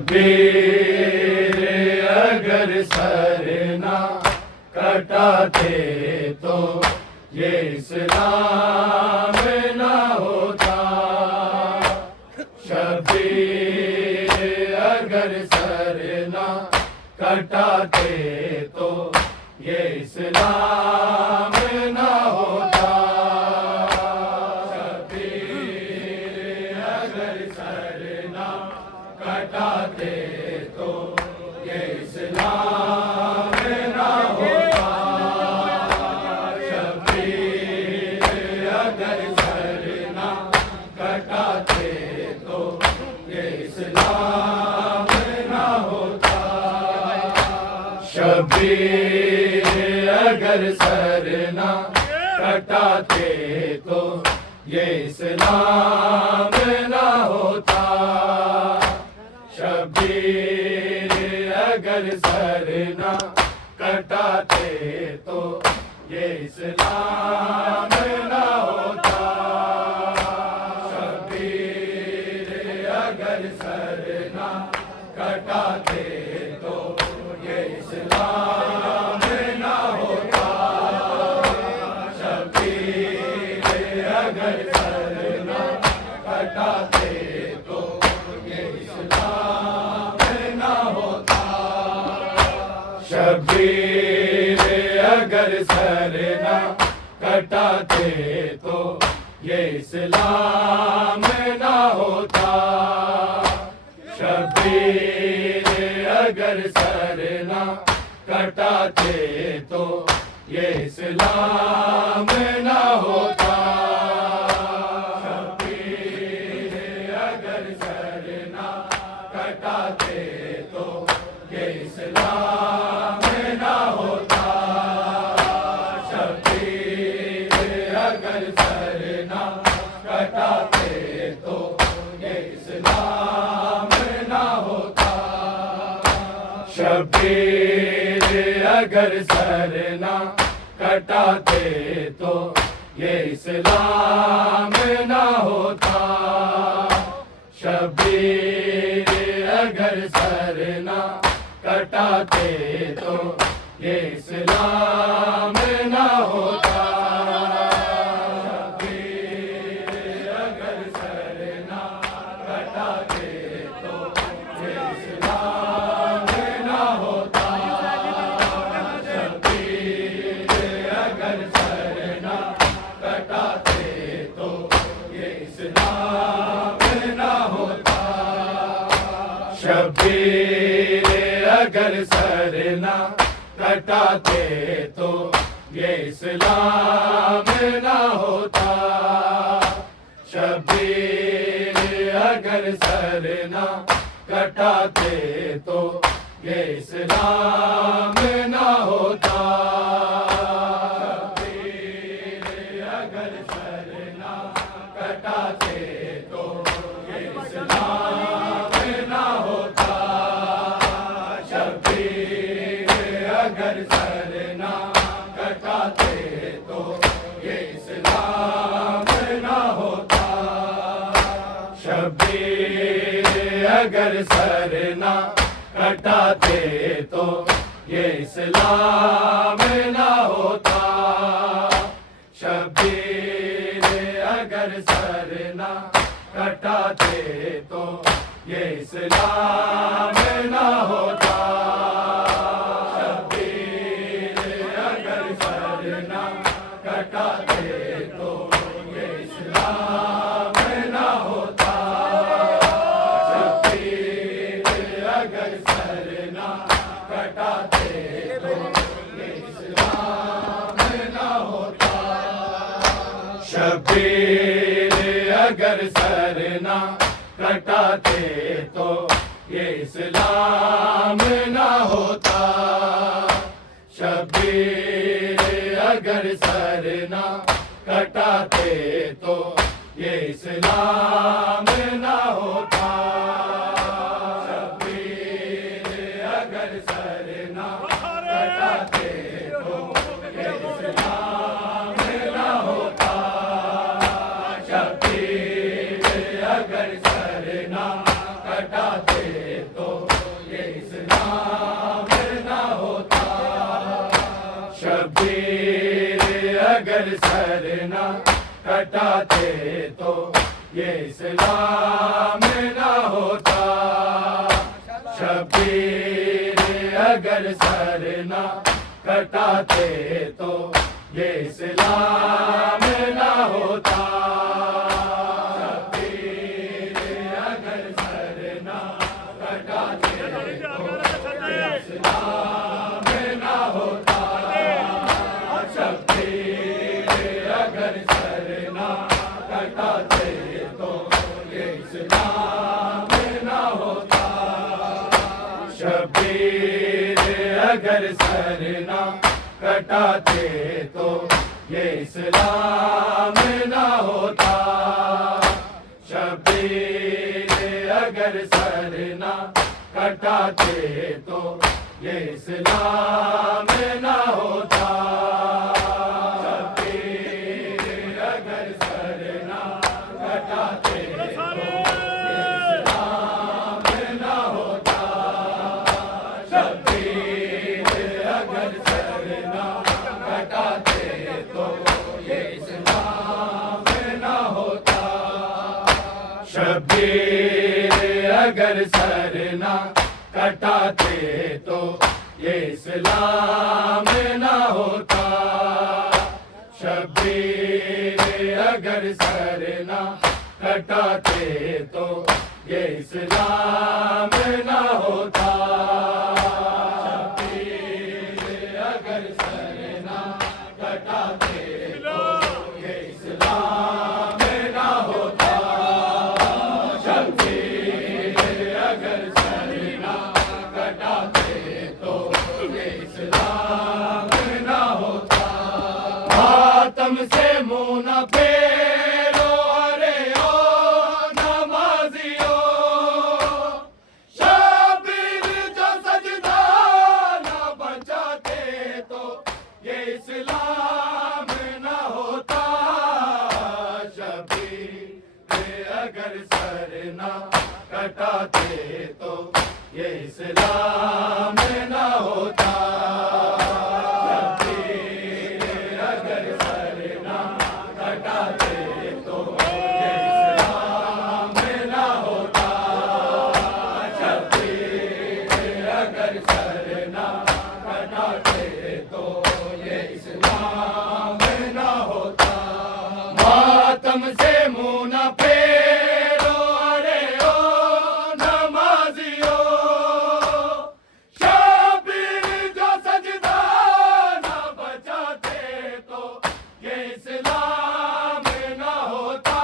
शब्बीर अगर सर ना कटाते तो ये इस्लाम ना होता। शब्बीर अगर सर ना कटाते तो ये इस्लाम ना होता। शब्बीर अगर सर ना कटाते तो ये इस्लाम ना होता। शब्बीर अगर सर ना कटाते तो ये इस्लाम ना होता। शब्बीर अगर सर ना कटाते तो ये इस्लाम ना होता। शब्बीर अगर सर ना कटाते तो ये इस्लाम ना होता। शब्बीर अगर सर ना कटाते तो ये इस्लाम ना होता। शब्बीर अगर सर ना कटाते तो ये इस्लाम ना होता। शब्बीर अगर सर ना कटाते तो ये इस्लाम ना होता। शब्बीर अगर सर ना कटाते तो ये इस्लाम ना होता। शब्बीर अगर सर ना कटाते तो ये इस्लाम ना होता। शब्बीर अगर सर ना कटाते तो ये इस्लाम ना होता। शब्बीर अगर सर ना कटाते तो ये इस्लाम ना होता। शब्बीर अगर सर ना कटाते तो ये इस्लाम ना होता। शब्बीर अगर सर ना कटाते तो ये इस्लाम ना होता। शब्बीर अगर सर ना कटाते तो ये इस्लाम ना होता। शब्बीर अगर सर ना कटाते तो ये इस्लाम ना होता। शब्बीर अगर सर ना कटाते तो ये इस्लाम ना होता। शब्बीर अगर सर ना कटाते तो ये इस्लाम ना होता। शब्बीर अगर सर ना कटाते तो ये इस्लाम ना होता। शब्बीर अगर सर ना कटाते तो ये इस्लाम ना होता। शब्बीर अगर सर ना कटाते तो ये इस्लाम ना होता। शब्बीर अगर सर ना कटाते तो ये इस्लाम ना होता। शब्बीर अगर सर ना कटाते तो ये इस्लाम ना होता। शब्बीर अगर सर ना कटाते तो ये इस्लाम ना होता। शब्बीर अगर सर ना कटाते तो ये इस्लाम ना होता। शब्बीर अगर सर ना कटाते तो ये इस्लाम ना होता। शब्बीर अगर सर ना कटाते तो कटाते तो ये इस्लाम न होता। शबीर अगर सर न कटाते तो ये इस्लाम न होता। शबीर अगर सर न कटाते तो ये इस्लाम न होता। शबीर अगर सर न कटाते तो ये इस्लाम न होता। शबीर अगर सर न कटाते तो ये इस्लाम न होता। शबीर अगर सर न कटाते तो ये इस्लाम न होता। शबीर अगर सर न कटाते तो ये इस्लाम न होता। शबीर अगर सर न कटाते तो ये इस्लाम न होता। शबीर अगर सर न कटाते तो ये इस्लाम न होता। शबीर अगर सर न कटाते तो ये इस्लाम न होता। शबीर अगर सर न कटाते तो ये इस्लाम न होता। शबीर अगर सर न कटाते तो ये इस्लाम न होता। मातम से मुंह न फेरो अरे ओ नमाजियो। शबीर जो सजदा न बचाते तो ये इस्लाम न होता। शबीर अगर सर न कटाते तो ये इस्लाम न होता। शबीर अगर सर न कटाते तो ये इस्लाम न होता। शबीर अगर सर न कटाते तो ये इस्लाम न होता। मातम से मुंह न फेरो अरे ओ नमाजियो। शबीर जो सजदा न बचाते तो ये इस्लाम न होता।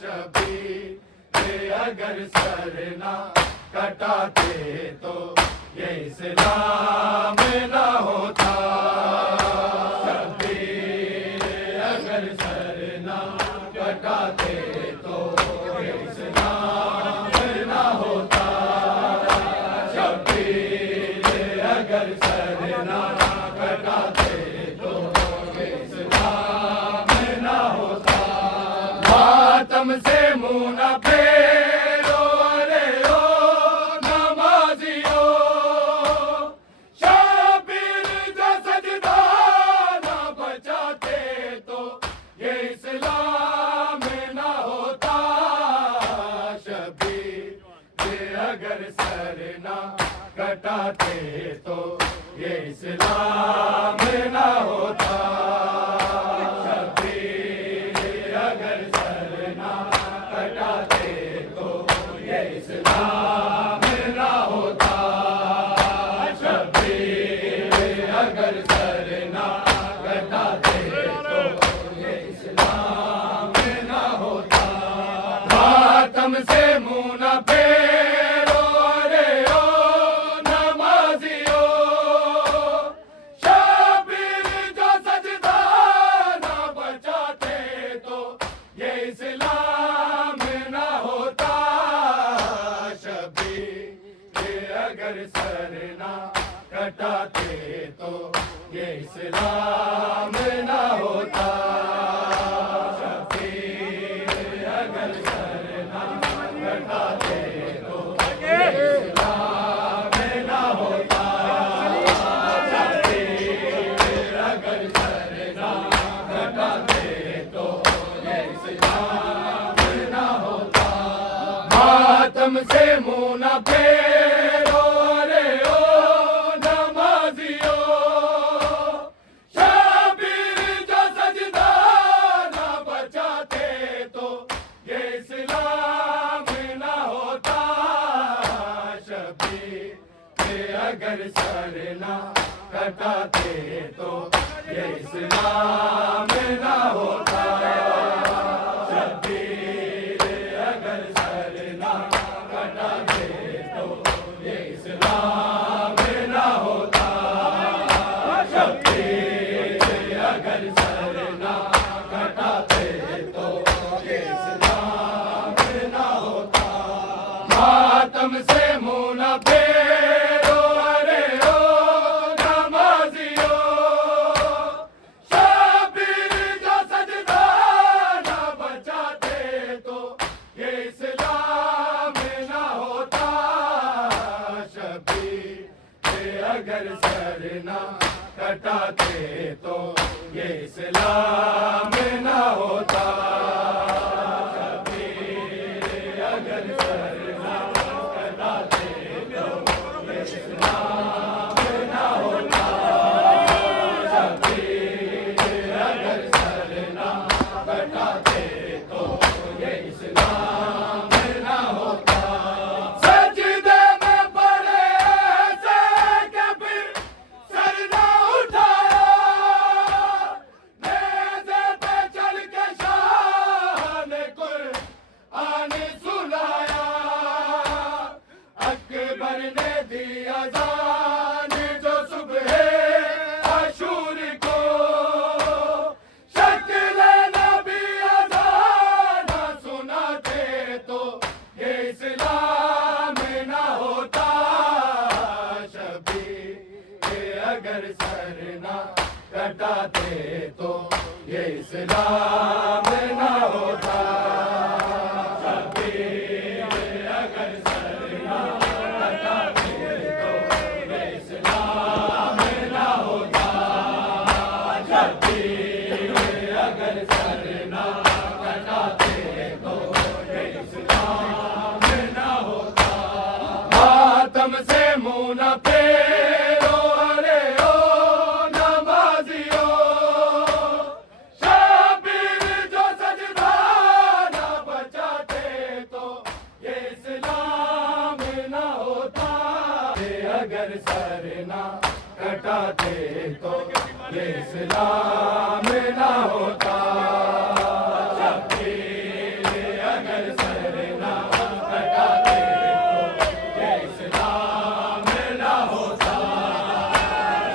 शबीर अगर सर न कटाते तो ये इस्लाम न होता। शबीर अगर सर न कटाते तो ये इस्लाम न होता। शबीर अगर सर न कटाते तो ये इस्लाम न होता। मातम से मुंह न फेरो अरे ओ नमाजियो। शबीर जो सजदा न बचाते तो ये इस्लाम न होता। शबीर अगर सर न कटाते तो ये इस्लाम न होता। शबीर अगर सर न कटाते तो ये इस्लाम न होता। शबीर अगर सर न कटाते तो ये इस्लाम न होता। मातम से मुंह न फेरो अरे ओ नमाजियो। शबीर जो सजदा न बचाते तो ये इस्लाम न होता। शबीर अगर सर न कटाते तो ये इस्लाम न होता। शबीर अगर सर न कटाते तो ये इस्लाम न होता। शबीर अगर सर न कटाते तो मातम से मुंह न फेरो रे ओ नमाजियो, शबीर जो सजदा न बचाते तो ये इस्लाम न होता। शबीर अगर सर न कटाते तो ये इस्लाम न होता। शबीर अगर सर न कटाते तो ये इस्लाम न होता। शबीर अगर सर न कटाते तो ये इस्लाम न होता। मातम से मुंह न फेरो अरे ओ नमाजियो, शबीर जो सजदा न बचाते तो ये इस्लाम न होता। शबीर अगर सर न कटाते तो ये इस्लाम न होता। शबीर अगर सर न कटाते तो ये इस्लाम न होता। शबीर अगर सर न कटाते तो ये इस्लाम न होता। सजदे में पड़े ऐसे कि फिर सर न उठाया, नेज़े पे चढ़ के शाह ने कुरआन सुनाया। अकबर ने दी अज़ान जो सुबह आशूर को, शक्ल नबी अज़ान सुनाते तो ये इस्लाम न होता। शबीर अगर सर न कटाते तो ये इस्लाम न होता। शबीर अगर सर न कटाते तो ये इस्लाम न होता। शबीर अगर सर न कटाते तो ये इस्लाम न होता। मातम से मुंह न फेरो अरे ओ नमाजियो, शबीर जो सजदा न बचाते तो ये इस्लाम न होता। अगर सर न कटाते तो ये इस्लाम न होता। शबीर अगर सर न कटाते तो ये इस्लाम न होता।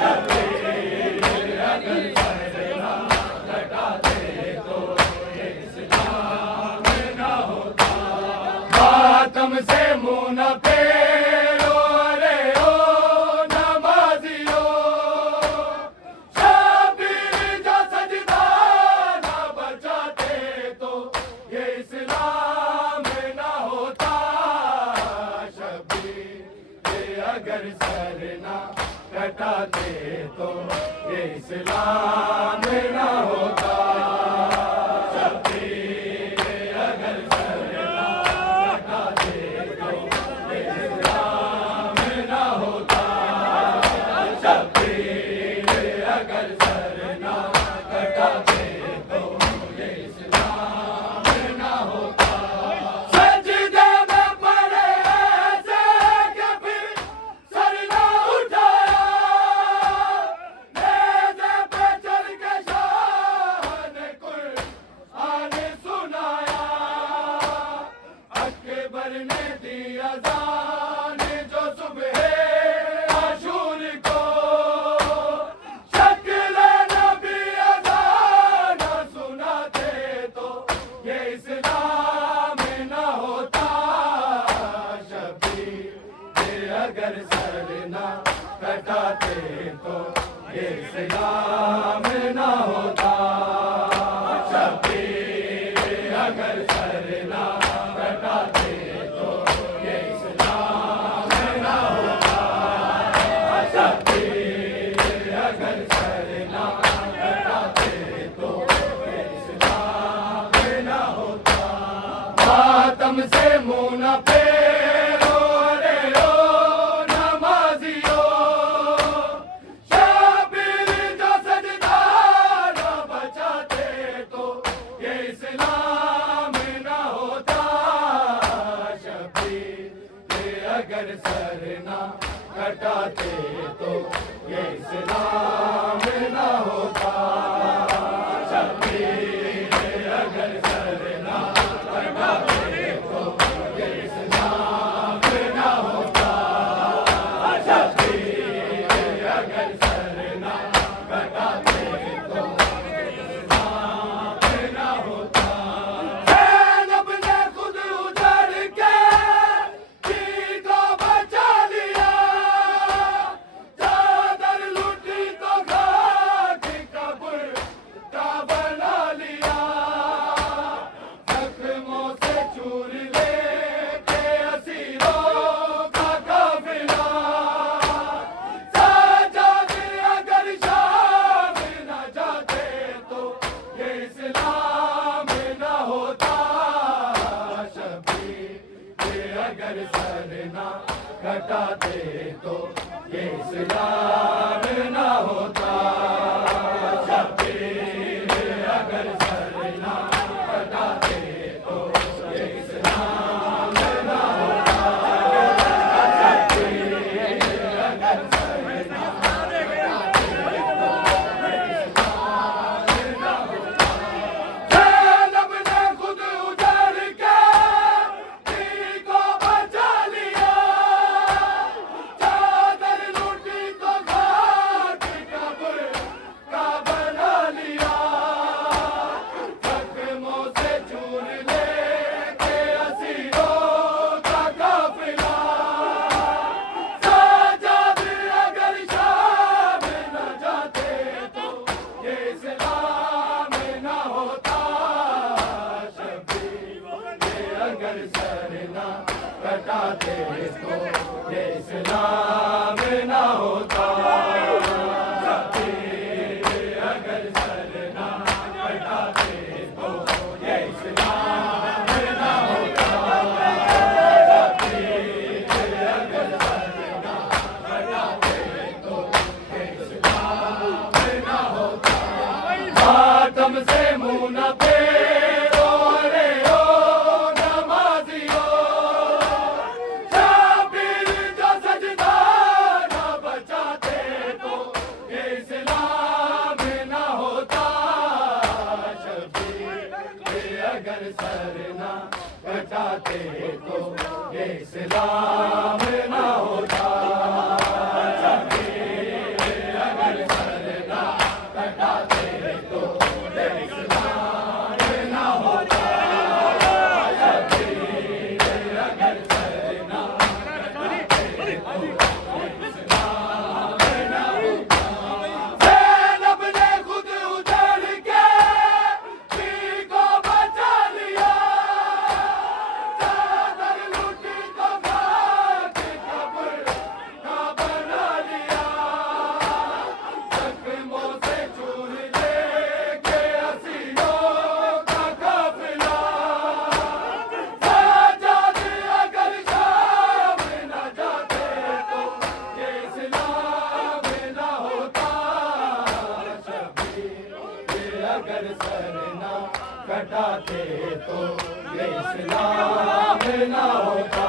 शबीर अगर सर न कटाते तो ये इस्लाम न होता। मातम से मुंह न फेरो अरे ओ नमाजियो, शबीर जो सजदा न बचाते तो ये इस्लाम न होता। शबीर अगर सर न कटाते तो ये इस्लाम न होता। शबीर अगर सर न कटाते तो ये इस्लाम न होता। शबीर अगर सर न कटाते तो ये इस्लाम न होता। सजदे में पड़े ऐसे कि फिर सर न उठाया, नेज़े पे चढ़ के शाह ने कुरआन सुनाया। अकबर ने दी अज़ान जो सुबह आशूर को, शक्ल नबी अज़ान सुनाते तो ये इस्लाम न होता। शबीर अगर सर न कटाते तो ये इस्लाम न होता। शबीर अगर सर न कटाते तो ये इस्लाम न होता। शबीर अगर सर न कटाते तो ये इस्लाम न होता। मातम से मुंह मुंह न फेरो अरे ओ नमाजियो, शबीर जो सजदा न बचाते तो ये इस्लाम न होता। शबीर ये अगर सर न कटाते तो ये इस्लाम न होता। शबीर अगर सर न कटाते तो ये इस्लाम न होता। शबीर अगर सर न कटाते तो इस्लाम न होता। ज़ैनब ने खुद उजड़ के जी को बचा लिया, चादर लूटी तो खाक कब्र का बना लिया। जख्मों से चूर लेके असीरों का काफिला, साजाद अगर शाम न जाते तो ये इस्लाम न होता। शबीर ये अगर सर न कटाते तो ये इस्लाम न होता। शबीर अगर सर न कटाते तो ये इस्लाम न होता। शबीर अगर सर न ज़ैनब ने खुद उजड़ के जी को बचा लिया, चादर लूटी तो खाक कब्र का बना लिया। जख्मों से चूर लेके असीरों का काफिला, साजाद अगर शाम न जाते तो ये इस्लाम न होता। शबीर ये अगर सर न कटाते तो ये इस्लाम न होता। शबीर अगर सर न कटाते तो ये इस्लाम न होता। शबीर अगर सर न कटाते तो ये इस्लाम न होता। मातम से मुंह न फेरो अरे ओ नमाजियो, शबीर जो सजदा न बचाते तो ये इस्लाम न होता। शबीर ये अगर सर न कटाते तो ये इस्लाम न होता। शबीर अगर सर न कटाते तो ये इस्लाम न होता। शबीर अगर सर न कटाते तो ये इस्लाम न होता। ज़ैनब ने खुद उजड़ के जी को बचा लिया, चादर लूटी तो खाक कब्र का बना लिया। जख्मों से चूर लेके असीरों का काफिला, साजाद अगर शाम न जाते तो ये इस्लाम न होता। शबीर ये अगर सर न कटाते तो ये इस्लाम न होता।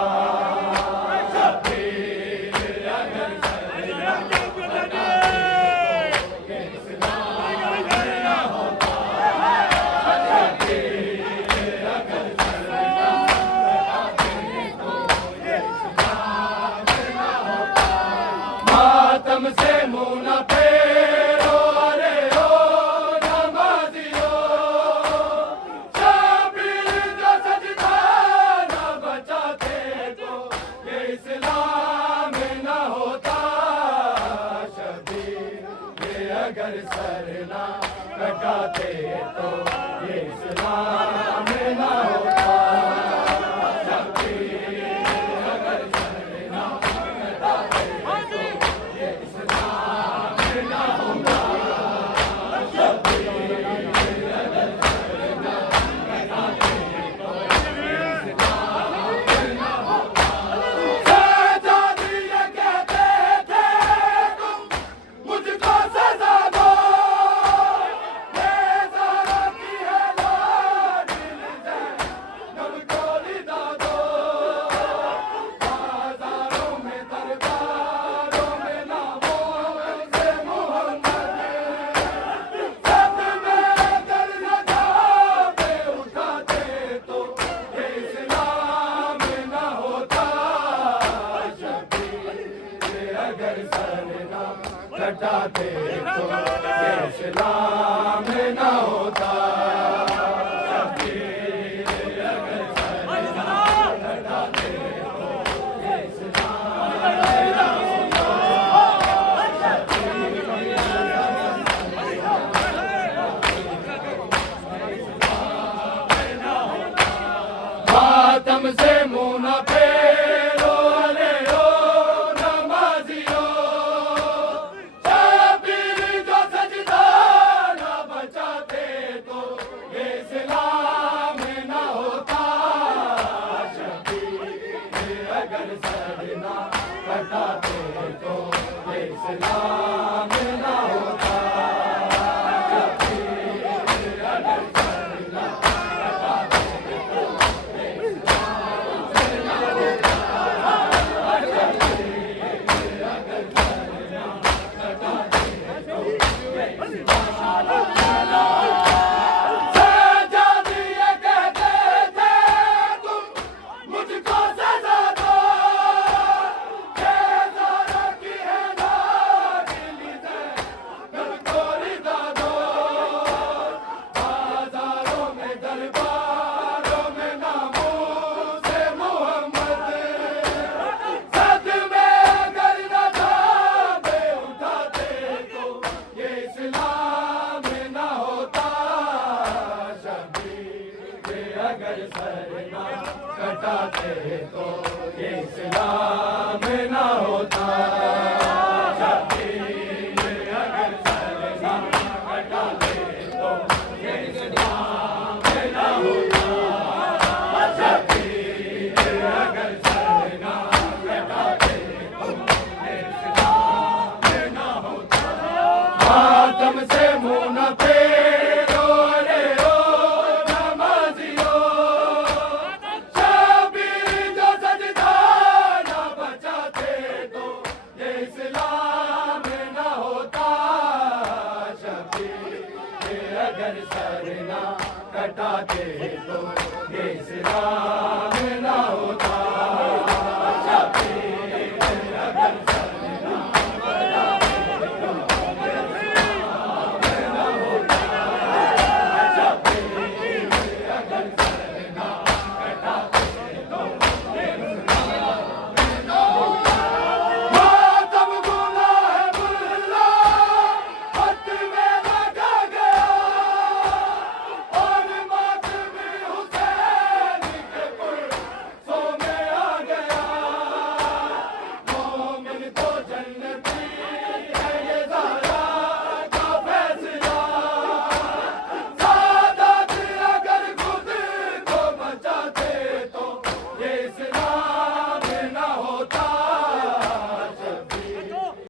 शबीर अगर सर न कटाते तो ये इस्लाम न होता। शबीर अगर सर न कटाते तो ये इस्लाम न होता। मातम से मुंह न फेरो अरे ओ नमाजियो, शबीर जो सजदा न बचाते तो ये इस्लाम न होता। शबीर ये अगर सर न कटाते तो ये इस्लाम न होता। शबीर अगर सर न कटाते तो ये इस्लाम न होता। शबीर अगर सर न कटाते तो ये इस्लाम कटाते तो ये इस्लाम न होता। शब्बीर अगर सरना कटाते तो ये इस्लाम न होता। मातम से मुँह न फेरो अरे ओ नमाजियो, शब्बीर जो सजदा न बचाते तो ये इस्लाम न होता। शब्बीर अगर सरना कटाते तो ये इस्लाम न होता। अगर सरना कटाते तो ये इस्लाम न होता। शब्बीर अगर सरना कटाते तो ये इस्लाम न होता। शब्बीर अगर सरना